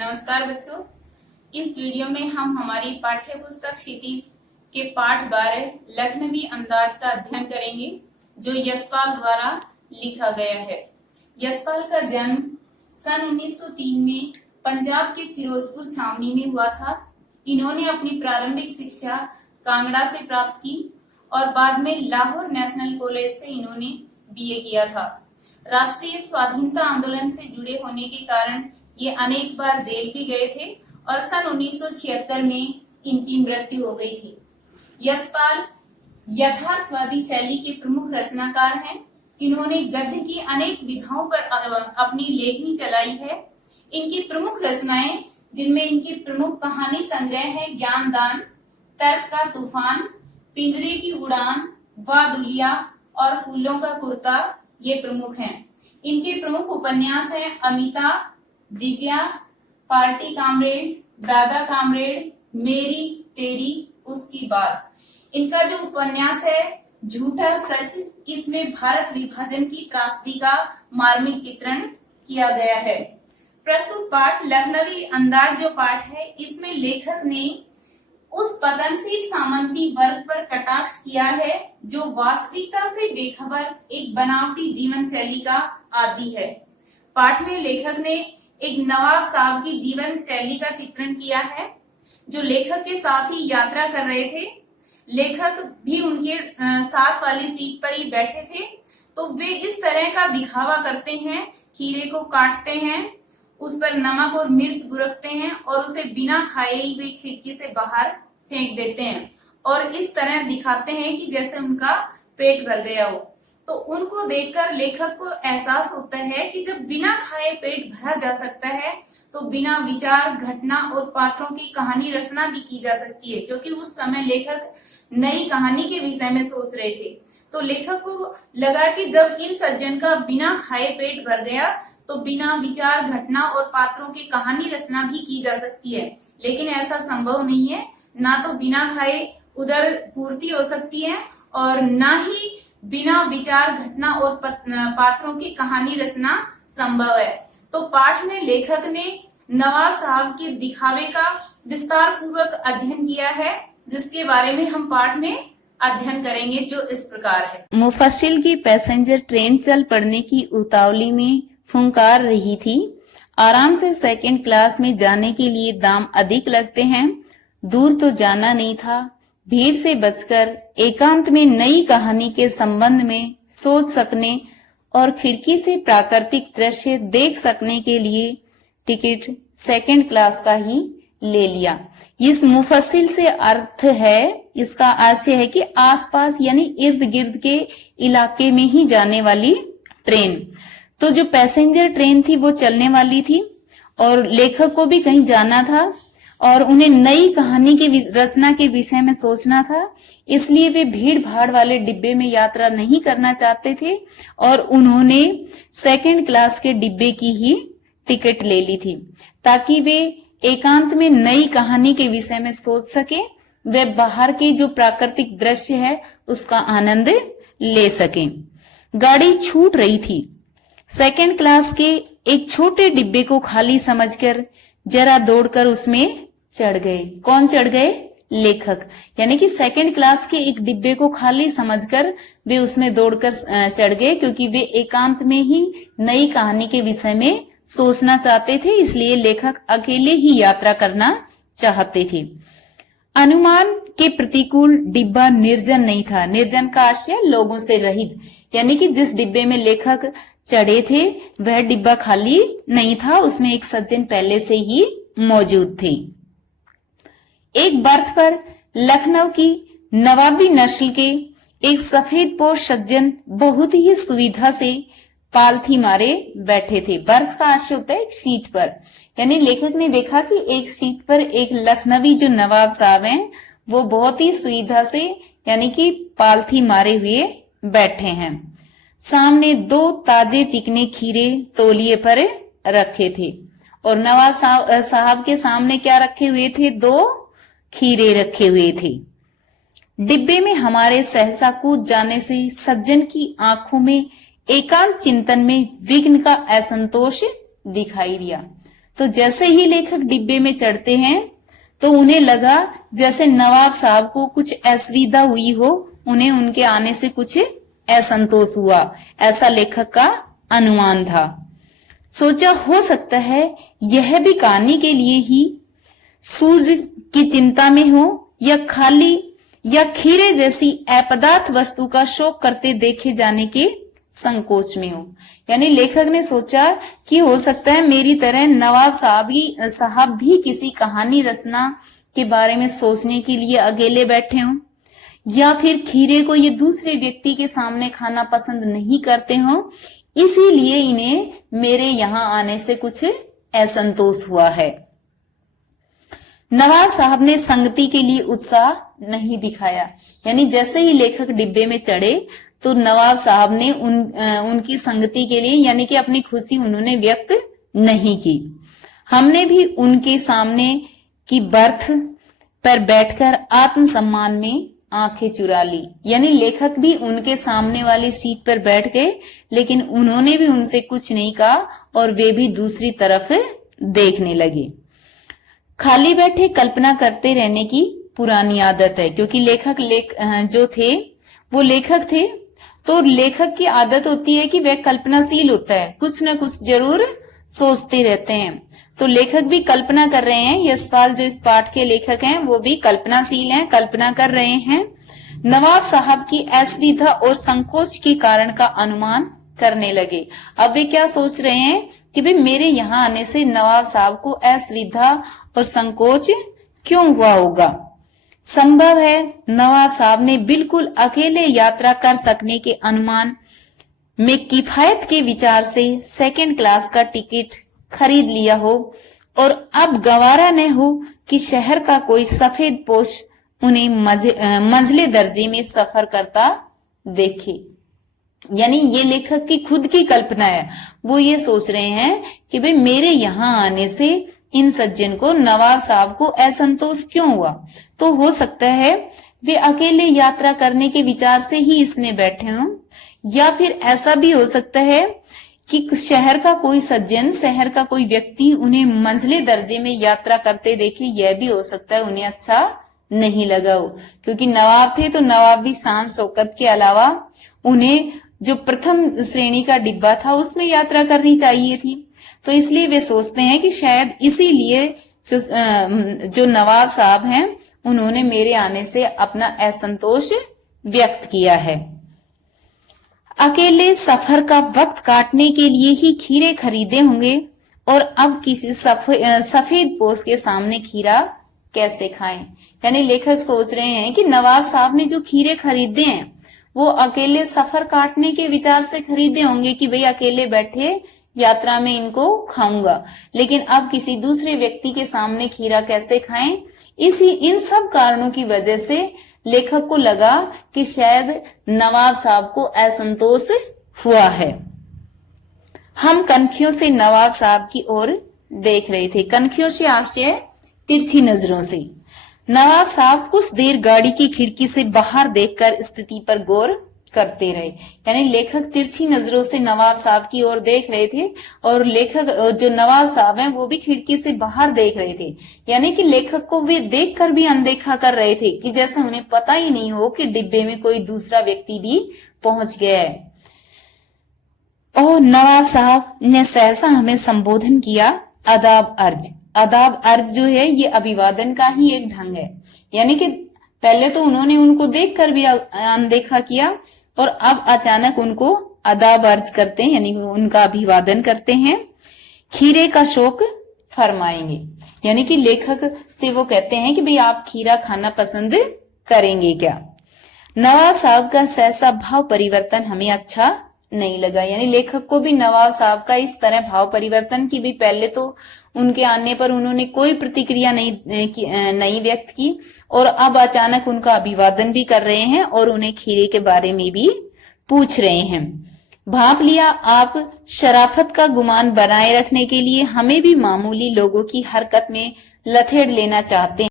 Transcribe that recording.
नमस्कार बच्चों, इस वीडियो में हम हमारी पाठ्य पुस्तक क्षितिज के पाठ 12 लखनवी अंदाज का अध्ययन करेंगे जो यशपाल द्वारा लिखा गया है। यशपाल का जन्म सन 1903 में पंजाब के फिरोजपुर छावनी में हुआ था। इन्होंने अपनी प्रारंभिक शिक्षा कांगड़ा से प्राप्त की और बाद में लाहौर नेशनल कॉलेज से इन्होंने बीए किया था। राष्ट्रीय स्वाधीनता आंदोलन से जुड़े होने के कारण ये अनेक बार जेल भी गए थे और सन 1976 में इनकी मृत्यु हो गई थी। यशपाल यथार्थवादी शैली के प्रमुख रचनाकार हैं। इन्होंने गद्य की अनेक विधाओं पर अपनी लेखनी चलाई है। इनकी प्रमुख रचनाएं, जिनमें इनकी प्रमुख कहानी संग्रह है ज्ञानदान, तर्क का तूफान, पिंजरे की उड़ान, वादुलिया और फूलों का कुर्ता, ये प्रमुख हैं। इनके प्रमुख उपन्यास हैं अमिता, दिव्या, पार्टी कामरेड, दादा कामरेड, मेरी तेरी उसकी बात। इनका जो उपन्यास है झूठा सच, इसमें भारत विभाजन की त्रासदी का मार्मिक चित्रण किया गया है। प्रस्तुत पाठ लखनवी अंदाज जो पाठ है, इसमें लेखक ने उस पतनशील सामंती वर्ग पर कटाक्ष किया है जो वास्तविकता से बेखबर एक बनावटी जीवन शैली का आदी है। पाठ में लेखक ने एक नवाब साहब की जीवन शैली का चित्रण किया है जो लेखक के साथ ही यात्रा कर रहे थे। लेखक भी उनके साथ वाली सीट पर ही बैठे थे। तो वे इस तरह का दिखावा करते हैं, खीरे को काटते हैं, उस पर नमक और मिर्च बुरकते हैं और उसे बिना खाए ही वे खिड़की से बाहर फेंक देते हैं और इस तरह दिखाते हैं कि जैसे उनका पेट भर गया हो। तो उनको देखकर लेखक को एहसास होता है कि जब बिना खाए पेट भरा जा सकता है तो बिना विचार, घटना और पात्रों की कहानी रचना भी की जा सकती है, क्योंकि उस समय लेखक नई कहानी के विषय में सोच रहे थे। तो लेखक को लगा कि जब इन सज्जन का बिना खाए पेट भर गया तो बिना विचार, घटना और पात्रों की कहानी रचना भी की जा सकती है, लेकिन ऐसा संभव नहीं है। ना तो बिना खाए उधर पूर्ति हो सकती है और ना ही बिना विचार, घटना और पात्रों की कहानी रचना संभव है। तो पाठ में लेखक ने नवाब साहब के दिखावे का विस्तार पूर्वक अध्ययन किया है, जिसके बारे में हम पाठ में अध्ययन करेंगे, जो इस प्रकार है। मुफस्सिल की पैसेंजर ट्रेन चल पड़ने की उतावली में फुंकार रही थी। आराम से सेकंड क्लास में जाने के लिए दाम अधिक लगते हैं। दूर तो जाना नहीं था। भीड़ से बचकर एकांत में नई कहानी के संबंध में सोच सकने और खिड़की से प्राकृतिक दृश्य देख सकने के लिए टिकट सेकंड क्लास का ही ले लिया। इस मुफस्सिल से अर्थ है, इसका आशय है कि आसपास यानी इर्द गिर्द के इलाके में ही जाने वाली ट्रेन। तो जो पैसेंजर ट्रेन थी वो चलने वाली थी और लेखक को भी कहीं जाना था और उन्हें नई कहानी की रचना के विषय में सोचना था, इसलिए वे भीड़ भाड़ वाले डिब्बे में यात्रा नहीं करना चाहते थे और उन्होंने सेकंड क्लास के डिब्बे की ही टिकट ले ली थी ताकि वे एकांत में नई कहानी के विषय में सोच सके, वे बाहर के जो प्राकृतिक दृश्य है उसका आनंद ले सके। गाड़ी छूट रही थी। सेकंड क्लास के एक छोटे डिब्बे को खाली समझकर जरा दौड़कर उसमें चढ़ गए। कौन चढ़ गए? लेखक। यानी कि सेकंड क्लास के एक डिब्बे को खाली समझकर वे उसमें दौड़कर चढ़ गए, क्योंकि वे एकांत में ही नई कहानी के विषय में सोचना चाहते थे, इसलिए लेखक अकेले ही यात्रा करना चाहते थे। अनुमान के प्रतिकूल डिब्बा निर्जन नहीं था। निर्जन का आशय लोगों से रहित, यानी कि जिस डिब्बे में लेखक चढ़े थे वह डिब्बा खाली नहीं था, उसमें एक सज्जन पहले से ही मौजूद थे। एक बर्थ पर लखनऊ की नवाबी नस्ल के एक सफेद पोश सज्जन बहुत ही सुविधा से पालथी मारे बैठे थे। बर्थ का आशय होता है एक सीट पर, यानी लेखक ने देखा कि एक सीट पर एक लखनवी जो नवाब साहब हैं वो बहुत ही सुविधा से यानी कि पालथी मारे हुए बैठे हैं। सामने 2 ताजे चिकने खीरे तौलिए पर रखे थे और नवाब साहब के सामने क्या रखे हुए थे? 2 खीरे रखे हुए थे। डिब्बे में हमारे सहसा कूद जाने से सज्जन की आंखों में एकांत चिंतन में विघ्न का असंतोष दिखाई दिया। तो जैसे ही लेखक डिब्बे में चढ़ते हैं तो उन्हें लगा जैसे नवाब साहब को कुछ असुविधा हुई हो, उन्हें उनके आने से कुछ असंतोष हुआ, ऐसा लेखक का अनुमान था। सोचा हो सकता है यह भी कहानी के लिए ही सूझ की चिंता में हो या खाली या खीरे जैसी अपदार्थ वस्तु का शौक करते देखे जाने के संकोच में हो। यानी लेखक ने सोचा कि हो सकता है मेरी तरह नवाब साहब भी किसी कहानी रचना के बारे में सोचने के लिए अकेले बैठे हों, या फिर खीरे को ये दूसरे व्यक्ति के सामने खाना पसंद नहीं करते हों, इसीलिए इन्हें मेरे यहाँ आने से कुछ असंतोष हुआ है। नवाब साहब ने संगति के लिए उत्साह नहीं दिखाया। यानी जैसे ही लेखक डिब्बे में चढ़े तो नवाब साहब ने उनकी संगति के लिए यानी कि अपनी खुशी उन्होंने व्यक्त नहीं की। हमने भी उनके सामने की बर्थ पर बैठकर आत्मसम्मान में आंखें चुरा ली। यानी लेखक भी उनके सामने वाली सीट पर बैठ गए, लेकिन उन्होंने भी उनसे कुछ नहीं कहा और वे भी दूसरी तरफ देखने लगे। खाली बैठे कल्पना करते रहने की पुरानी आदत है, क्योंकि लेखक जो थे वो लेखक थे, तो लेखक की आदत होती है कि वह कल्पनाशील होता है, कुछ न कुछ जरूर सोचते रहते हैं। तो लेखक भी कल्पना कर रहे हैं। यशपाल जो इस पाठ के लेखक हैं वो भी कल्पनाशील हैं, कल्पना कर रहे हैं। नवाब साहब की असुविधा और संकोच के कारण का अनुमान करने लगे। अब वे क्या सोच रहे हैं कि भाई मेरे यहाँ आने से नवाब साहब को असुविधा और संकोच क्यों हुआ होगा। संभव है नवाब साहब ने बिल्कुल अकेले यात्रा कर सकने के अनुमान में किफायत के विचार से सेकंड क्लास का टिकट खरीद लिया हो और अब गवारा न हो कि शहर का कोई सफेद पोश उन्हें मंझले दर्जे में सफर करता देखे। यानी ये लेखक की खुद की कल्पना है। वो ये सोच रहे हैं कि भाई मेरे यहाँ आने से इन सज्जन को नवाब साहब को असंतोष क्यों हुआ। तो हो सकता है वे अकेले यात्रा करने के विचार से ही इसमें बैठे हों, या फिर ऐसा भी हो सकता है कि शहर का कोई सज्जन, शहर का कोई व्यक्ति उन्हें मंझले दर्जे में यात्रा करते देखे। यह भी हो सकता है उन्हें अच्छा नहीं लगा हो, क्योंकि नवाब थे तो नवाब भी शान शौकत के अलावा उन्हें जो प्रथम श्रेणी का डिब्बा था उसमें यात्रा करनी चाहिए थी। तो इसलिए वे सोचते हैं कि शायद इसीलिए जो नवाब साहब हैं उन्होंने मेरे आने से अपना असंतोष व्यक्त किया है। अकेले सफर का वक्त काटने के लिए ही खीरे खरीदे होंगे और अब किसी सफेद पोश के सामने खीरा कैसे खाएं। यानी लेखक सोच रहे हैं कि नवाब साहब ने जो खीरे खरीदे हैं वो अकेले सफर काटने के विचार से खरीदे होंगे कि भाई अकेले बैठे यात्रा में इनको खाऊंगा, लेकिन अब किसी दूसरे व्यक्ति के सामने खीरा कैसे खाएं। इन सब कारणों की वजह से लेखक को लगा कि शायद नवाब साहब को असंतोष हुआ है। हम कनखियों से नवाब साहब की ओर देख रहे थे। कनखियों से आशय तिरछी नजरों से। नवाब साहब कुछ देर गाड़ी की खिड़की से बाहर देखकर स्थिति पर गौर करते रहे। यानी लेखक तिरछी नजरों से नवाब साहब की ओर देख रहे थे और लेखक जो नवाब साहब हैं वो भी खिड़की से बाहर देख रहे थे। यानी कि लेखक को वे देखकर भी अनदेखा कर रहे थे कि जैसे उन्हें पता ही नहीं हो कि डिब्बे में कोई दूसरा व्यक्ति भी पहुंच गया है। और नवाब साहब ने सहसा हमें संबोधन किया, आदाब अर्ज। आदाब अर्ज जो है ये अभिवादन का ही एक ढंग है। यानी कि पहले तो उन्होंने उनको देखकर भी अनदेखा किया और अब अचानक उनको आदाब अर्ज करते हैं, यानी उनका अभिवादन करते हैं। खीरे का शौक फरमाएंगे। यानी कि लेखक से वो कहते हैं कि भाई आप खीरा खाना पसंद करेंगे क्या। नवाब साहब का सहसा भाव परिवर्तन हमें अच्छा नहीं लगा। यानी लेखक को भी नवाब साहब का इस तरह भाव परिवर्तन की भी, पहले तो उनके आने पर उन्होंने कोई प्रतिक्रिया नहीं व्यक्त की और अब अचानक उनका अभिवादन भी कर रहे हैं और उन्हें खीरे के बारे में भी पूछ रहे हैं। भाप लिया आप शराफत का गुमान बनाए रखने के लिए हमें भी मामूली लोगों की हरकत में लथेड़ लेना चाहते हैं।